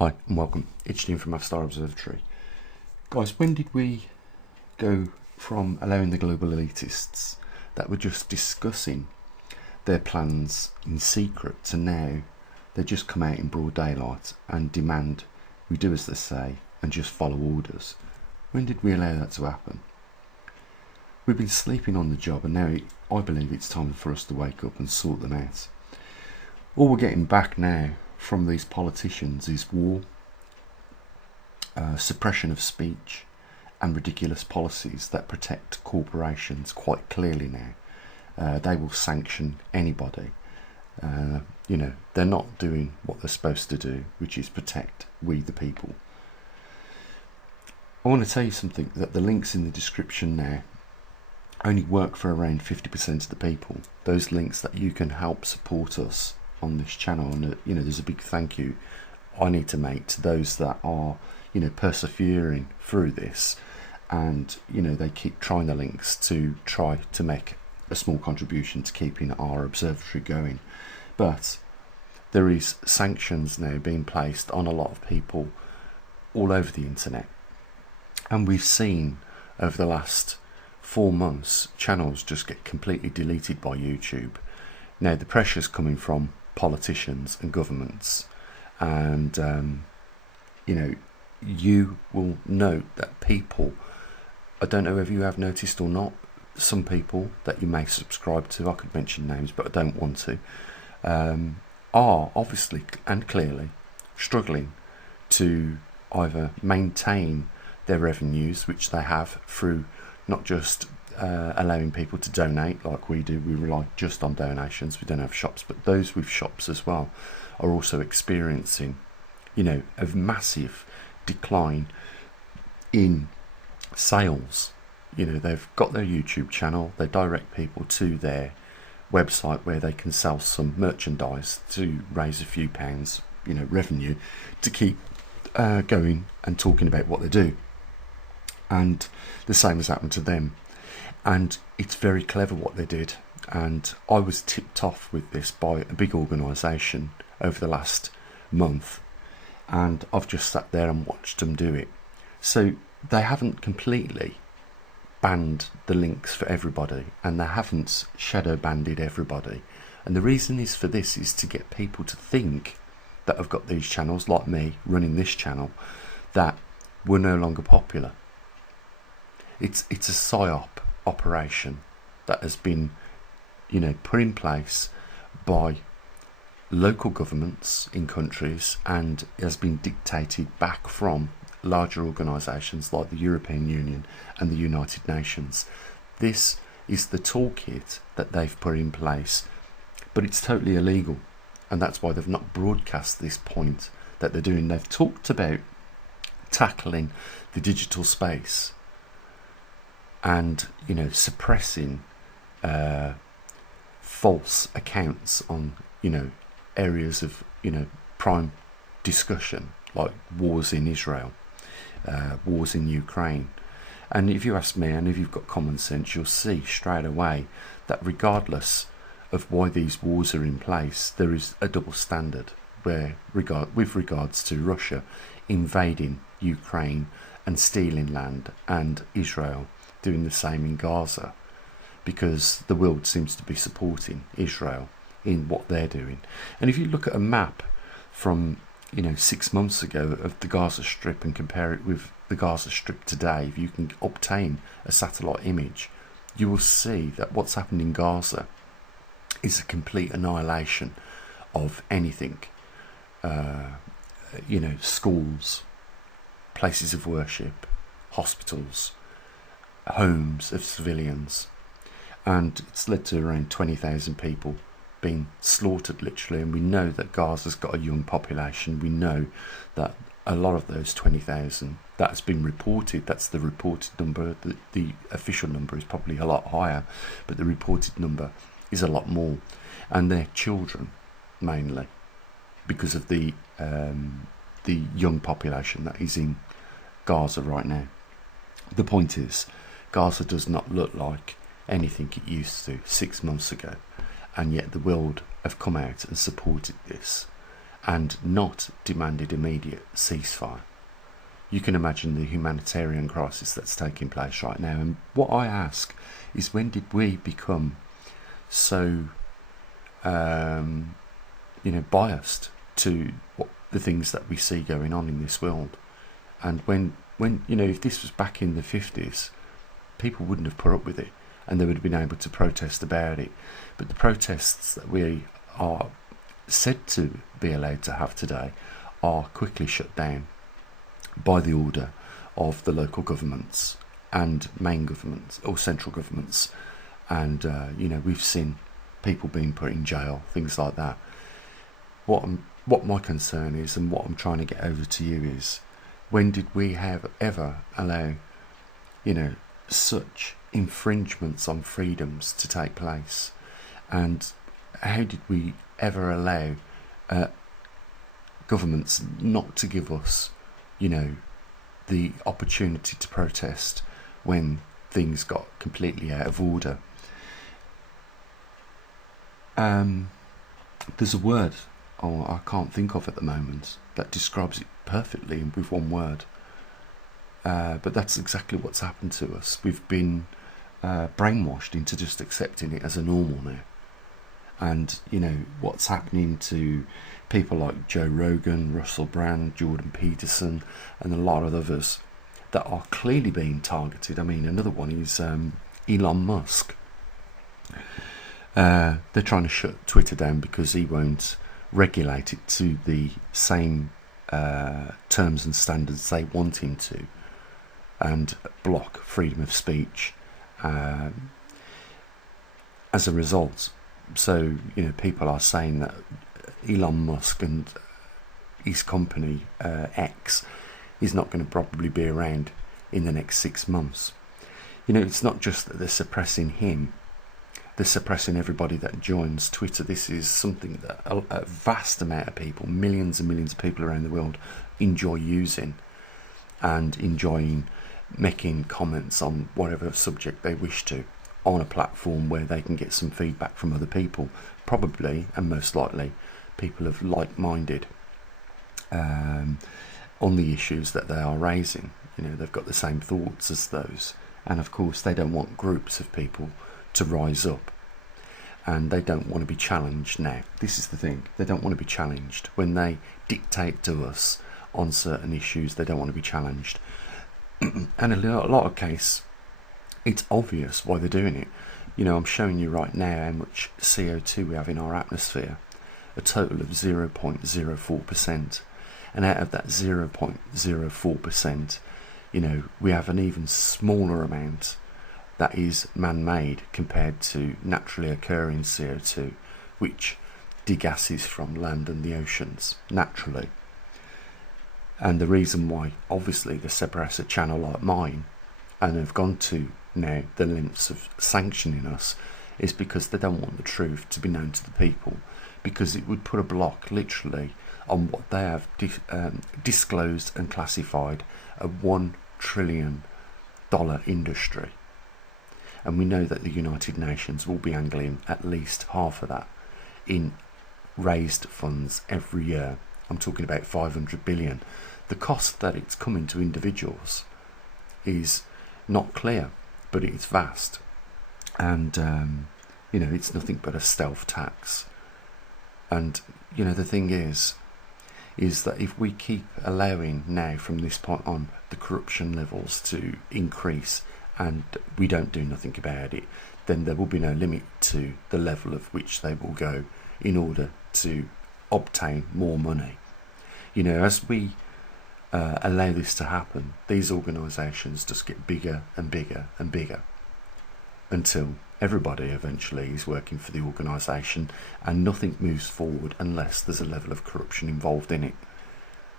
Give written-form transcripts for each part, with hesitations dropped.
Hi and welcome. It's Dean from Maverickstar Observatory. Guys, when did we go from allowing the global elitists that were just discussing their plans in secret to now they just come out in broad daylight and demand we do as they say and just follow orders? When did we allow that to happen? We've been sleeping on the job, and now I believe it's time for us to wake up and sort them out. All we're getting back now from these politicians is war, suppression of speech, and ridiculous policies that protect corporations quite clearly now. They will sanction anybody. They're not doing what they're supposed to do, which is protect we the people. I want to tell you something, that the links in the description now only work for around 50% of the people. Those links that you can help support us on this channel, and there's a big thank you I need to make to those that are persevering through this, and they keep trying the links to try to make a small contribution to keeping our observatory going. But there is sanctions now being placed on a lot of people all over the internet, and we've seen over the last 4 months channels just get completely deleted by YouTube. Now the pressure's coming from politicians and governments, and you will note that people, I don't know if you have noticed or not, some people that you may subscribe to, I could mention names but I don't want to, are obviously and clearly struggling to either maintain their revenues, which they have through not just allowing people to donate like we do. We rely just on donations, we don't have shops, but those with shops as well are also experiencing a massive decline in sales. They've got their YouTube channel, they direct people to their website where they can sell some merchandise to raise a few pounds revenue to keep going and talking about what they do, and the same has happened to them. And it's very clever what they did, and I was tipped off with this by a big organisation over the last month, and I've just sat there and watched them do it. So they haven't completely banned the links for everybody, and they haven't shadow banded everybody, and the reason is for this is to get people to think that have got these channels like me running this channel that we're no longer popular. It's a psyop operation that has been put in place by local governments in countries and has been dictated back from larger organisations like the European Union and the United Nations. This is the toolkit that they've put in place, but it's totally illegal, and that's why they've not broadcast this point that they're doing. They've talked about tackling the digital space and suppressing false accounts on areas of prime discussion, like wars in Israel, wars in Ukraine. And if you ask me, and if you've got common sense, you'll see straight away that regardless of why these wars are in place, there is a double standard with regards to Russia invading Ukraine and stealing land, and Israel doing the same in Gaza, because the world seems to be supporting Israel in what they're doing. And if you look at a map from 6 months ago of the Gaza Strip and compare it with the Gaza Strip today, if you can obtain a satellite image, you will see that what's happened in Gaza is a complete annihilation of anything. Schools, places of worship, hospitals, homes of civilians, and it's led to around 20,000 people being slaughtered literally. And we know that Gaza's got a young population. We know that a lot of those 20,000 that's been reported, that's the reported number. The official number is probably a lot higher, but the reported number is a lot more, and they're children mainly, because of the young population that is in Gaza right now. The point is, Gaza does not look like anything it used to 6 months ago, and yet the world have come out and supported this, and not demanded immediate ceasefire. You can imagine the humanitarian crisis that's taking place right now. And what I ask is, when did we become so biased to the things that we see going on in this world? And when if this was back in the 50s, people wouldn't have put up with it, and they would have been able to protest about it. But the protests that we are said to be allowed to have today are quickly shut down by the order of the local governments and main governments or central governments. And we've seen people being put in jail, things like that. What my concern is, and what I'm trying to get over to you, is, when did we ever allow such infringements on freedoms to take place? And how did we ever allow governments not to give us the opportunity to protest when things got completely out of order? There's a word I can't think of at the moment that describes it perfectly with one word, but that's exactly what's happened to us. We've been brainwashed into just accepting it as a normal now. And what's happening to people like Joe Rogan, Russell Brand, Jordan Peterson, and a lot of others that are clearly being targeted. I mean, another one is Elon Musk. They're trying to shut Twitter down because he won't regulate it to the same terms and standards they want him to, and block freedom of speech as a result. So people are saying that Elon Musk and his company X is not going to probably be around in the next 6 months. It's not just that they're suppressing him, they're suppressing everybody that joins Twitter. This is something that a vast amount of people, millions and millions of people around the world, enjoy using and enjoying making comments on whatever subject they wish to, on a platform where they can get some feedback from other people, probably and most likely people of like-minded on the issues that they are raising. They've got the same thoughts as those, and of course they don't want groups of people to rise up, and they don't want to be challenged. Now, this is the thing, they don't want to be challenged. When they dictate to us on certain issues, they don't want to be challenged. And in a lot of cases, it's obvious why they're doing it. I'm showing you right now how much CO2 we have in our atmosphere, a total of 0.04%. And out of that 0.04%, we have an even smaller amount that is man-made compared to naturally occurring CO2, which degasses from land and the oceans naturally. And the reason why, obviously, they suppress a channel like mine and have gone to now the lengths of sanctioning us is because they don't want the truth to be known to the people, because it would put a block literally on what they have disclosed and classified a $1 trillion industry. And we know that the United Nations will be angling at least half of that in raised funds every year. I'm talking about 500 billion. The cost that it's coming to individuals is not clear, but it's vast. And it's nothing but a stealth tax. And the thing is that if we keep allowing now from this point on the corruption levels to increase and we don't do nothing about it, then there will be no limit to the level of which they will go in order to obtain more money. As we allow this to happen, these organisations just get bigger and bigger and bigger until everybody eventually is working for the organisation, and nothing moves forward unless there's a level of corruption involved in it.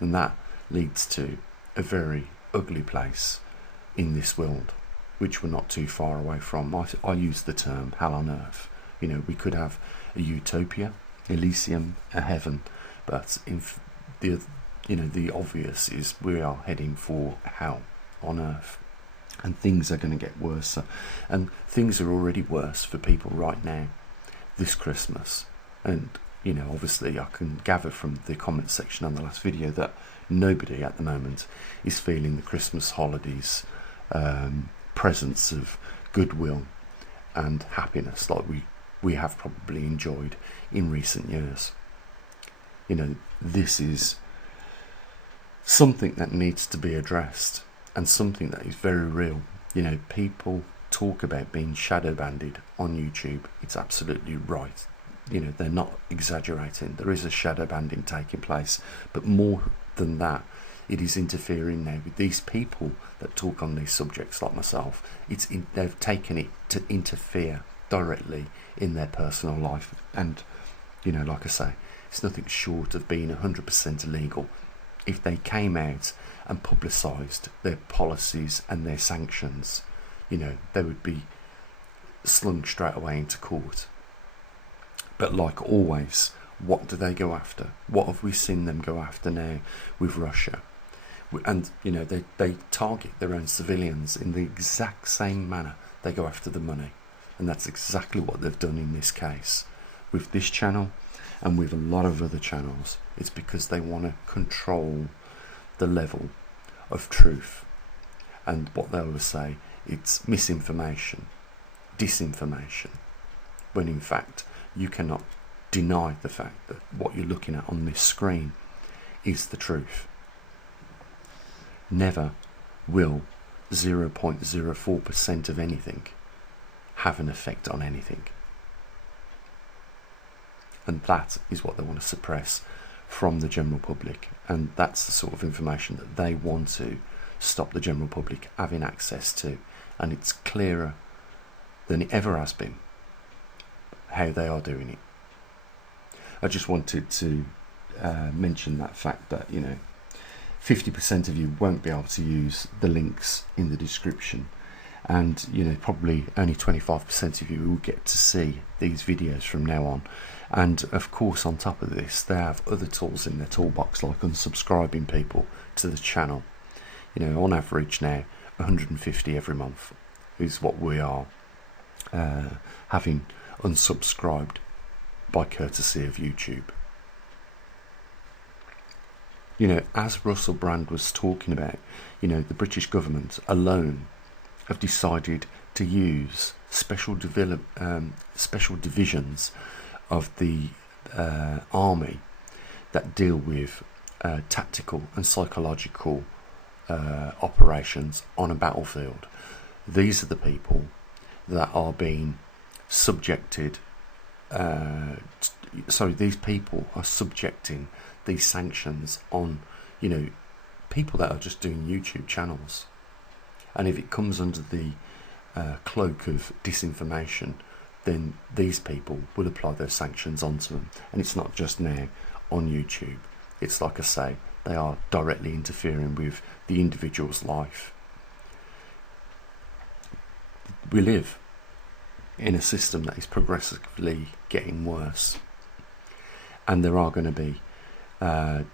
And that leads to a very ugly place in this world, which we're not too far away from. I use the term hell on earth. We could have a utopia, Elysium, a heaven, but the obvious is we are heading for hell on earth. And things are going to get worse. And things are already worse for people right now, this Christmas. And you know, obviously I can gather from the comment section on the last video that nobody at the moment is feeling the Christmas holidays presence of goodwill and happiness like we have probably enjoyed in recent years. You know, this is something that needs to be addressed, and something that is very real. You know, people talk about being shadow banned on YouTube. It's absolutely right. You know, they're not exaggerating. There is a shadow banning taking place, but more than that, it is interfering now with these people that talk on these subjects like myself. They've taken it to interfere directly in their personal life, and you know, like I say, it's nothing short of being 100% illegal. If they came out and publicised their policies and their sanctions, you know, they would be slung straight away into court. But like always, what do they go after? What have we seen them go after now with Russia? And you know, they target their own civilians in the exact same manner. They go after the money, and that's exactly what they've done in this case with this channel and with a lot of other channels. It's because they want to control the level of truth, and what they always say, it's misinformation, disinformation, when in fact you cannot deny the fact that what you're looking at on this screen is the truth. Never will 0.04% of anything have an effect on anything. And that is what they want to suppress from the general public. And that's the sort of information that they want to stop the general public having access to. And it's clearer than it ever has been how they are doing it. I just wanted to mention that fact that, you know, 50% of you won't be able to use the links in the description, and you know, probably only 25% of you will get to see these videos from now on. And of course, on top of this, they have other tools in their toolbox, like unsubscribing people to the channel. You know, on average now 150 every month is what we are having unsubscribed by courtesy of YouTube. You know, as Russell Brand was talking about, you know, the British government alone have decided to use special divisions of the army that deal with tactical and psychological operations on a battlefield. These are the people that are being subjected these people are subjecting these sanctions on, you know, people that are just doing YouTube channels. And if it comes under the cloak of disinformation, then these people will apply those sanctions onto them. And it's not just now on YouTube. It's like I say, they are directly interfering with the individual's life. We live in a system that is progressively getting worse. And there are going to be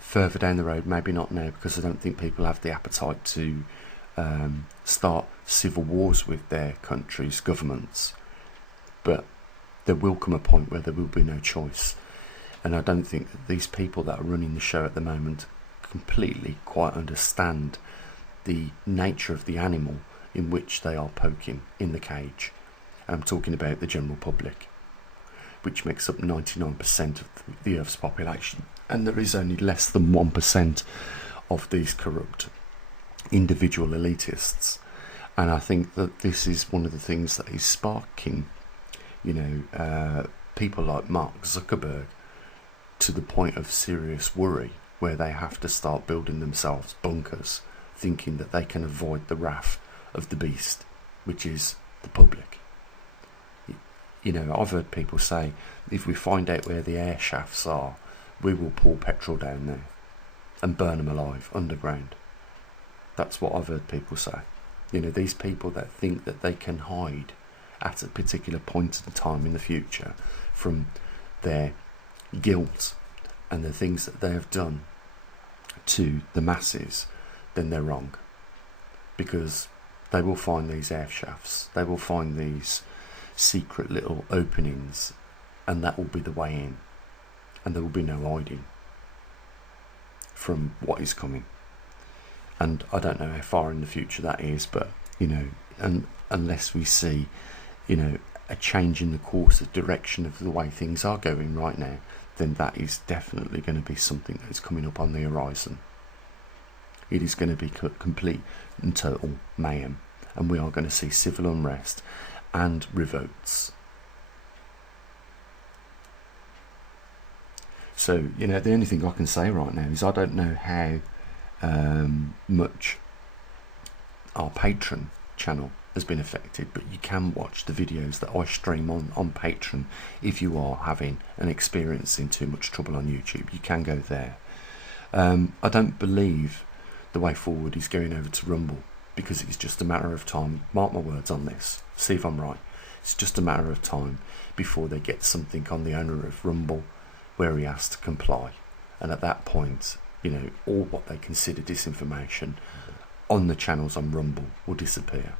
further down the road, maybe not now, because I don't think people have the appetite to start civil wars with their countries' governments, but there will come a point where there will be no choice. And I don't think that these people that are running the show at the moment completely quite understand the nature of the animal in which they are poking in the cage. I'm talking about the general public, which makes up 99% of the Earth's population, and there is only less than 1% of these corrupt individual elitists. And I think that this is one of the things that is sparking, you know, people like Mark Zuckerberg to the point of serious worry, where they have to start building themselves bunkers, thinking that they can avoid the wrath of the beast, which is the public. You know, I've heard people say, if we find out where the air shafts are, we will pour petrol down there and burn them alive underground. That's what I've heard people say. You know, these people that think that they can hide at a particular point in time in the future from their guilt and the things that they have done to the masses, then they're wrong. Because they will find these air shafts, they will find these secret little openings, and that will be the way in. and there will be no hiding from what is coming. And I don't know how far in the future that is, but and unless we see a change in the course of direction of the way things are going right now, then that is definitely going to be something that is coming up on the horizon. It is going to be complete and total mayhem, and we are going to see civil unrest and revolts. So the only thing I can say right now is I don't know how much our Patreon channel has been affected, but you can watch the videos that I stream on Patreon. If you are having and experiencing too much trouble on YouTube, you can go there. I don't believe the way forward is going over to Rumble, because it's just a matter of time. Mark my words on this, see if I'm right. It's just a matter of time before they get something on the owner of Rumble where he has to comply, and at that point all what they consider disinformation on the channels on Rumble will disappear.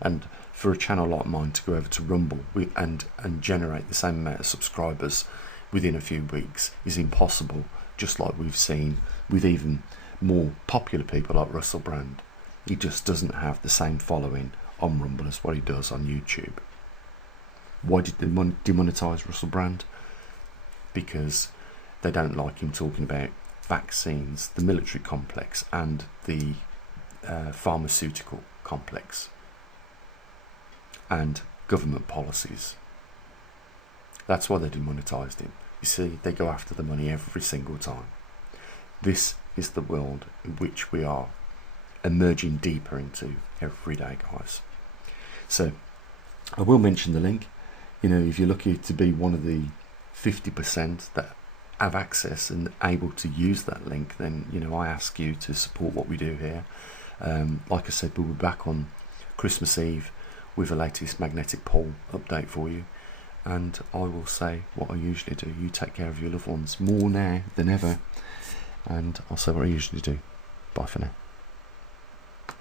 And for a channel like mine to go over to Rumble and generate the same amount of subscribers within a few weeks is impossible, just like we've seen with even more popular people like Russell Brand. He just doesn't have the same following on Rumble as what he does on YouTube. Why did they demonetize Russell Brand? Because they don't like him talking about vaccines, the military complex, and the pharmaceutical complex, and government policies. That's why they demonetised him. You see, they go after the money every single time. This is the world in which we are emerging deeper into every day, guys. So I will mention the link. If you're lucky to be one of the 50% that have access and able to use that link, then I ask you to support what we do here. Like I said, we'll be back on Christmas Eve with the latest magnetic pole update for you, and I will say what I usually do: you take care of your loved ones more now than ever, and I'll say what I usually do. Bye for now.